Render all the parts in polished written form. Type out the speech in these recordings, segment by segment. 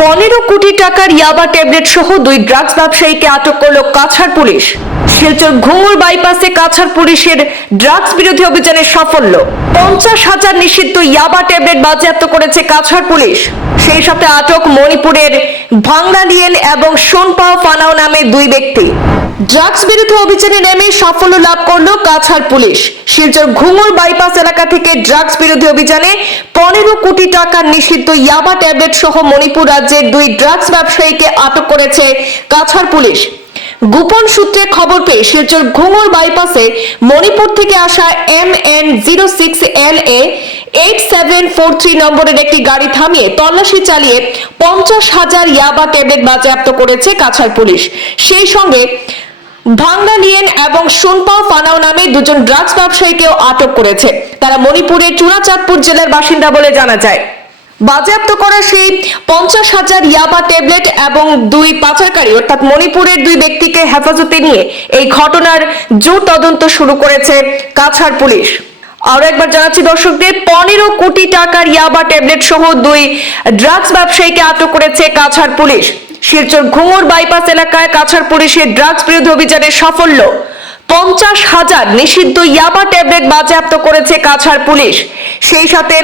15 কোটি টাকার ইয়াবা ট্যাবলেট সহ 2 ড্রাগস ব্যবসায়ীকে আটক করল কাছাড় পুলিশ। শিলচর ঘুঙুর বাইপাসে কাছাড় পুলিশের ড্রাগস বিরোধী অভিযানের সাফল্য। 50,000 নিষিদ্ধ ইয়াবা ট্যাবলেট বাজেয়াপ্ত করেছে কাছাড় পুলিশ। সেই সাথে আটক মণিপুরের ভাংনালিয়েন এবং সোনপাও ফানাও নামে 2 ব্যক্তি। ড্রাগস বিরোধী অভিযানে নেমে সাফল্য লাভ করল কাছাড় পুলিশ। শিলচর ঘুঙুর বাইপাস এলাকা থেকে ড্রাগস বিরোধী অভিযানে 15 কোটি টাকার নিষিদ্ধ ইয়াবা ট্যাবলেট সহ মণিপুর রাজ্যের 2 ড্রাগস ব্যবসায়ীকে আটক করেছে কাছাড় পুলিশ। গোপন সূত্রে খবর পেয়ে শিলচর ঘুঙুর বাইপাসে মণিপুর থেকে আসা MN06LA 8743 নম্বরের একটি গাড়ি থামিয়ে তল্লাশি চালিয়ে 50,000 ইয়াবা ট্যাবলেট বাজেয়াপ্ত করেছে কাছাড় পুলিশ। সেই সঙ্গে ভাংনালিয়েন এবং সোনপাও ফানাও নামে 2 ড্রাগস ব্যবসায়ীকেও আটক করেছে। তারা মণিপুরের চুনাচাঁদপুর জেলার বাসিন্দা বলে জানা যায়। বাজেয়াপ্ত করা সেই 50,000 ইয়াবা ট্যাবলেট এবং 2 পাচারকারী অর্থাৎ মণিপুরের 2 ব্যক্তিকে হেফাজতে নিয়ে এই ঘটনার জোর তদন্ত শুরু করেছে কাছাড় পুলিশ। আরো একবার জানাচ্ছি দর্শকদের, 15 কোটি টাকার ইয়াবা ট্যাবলেট সহ 2 ড্রাগস ব্যবসায়ীকে আটক করেছে কাছাড় পুলিশ। শিলচর ঘুঙুর বাইপাস এলাকায় কাছাড় পুলিশের ড্রাগস বিরোধী অভিযানের সাফল্য। 50,000 নিষিদ্ধ ইয়াবা ট্যাবলেট বাজেয়াপ্ত করেছে কাছাড় পুলিশ। সেই সাথে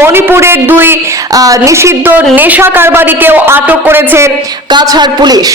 মণিপুরের 2 নিষিদ্ধ নেশা কারবারিকেও আটক করেছে কাছাড় পুলিশ।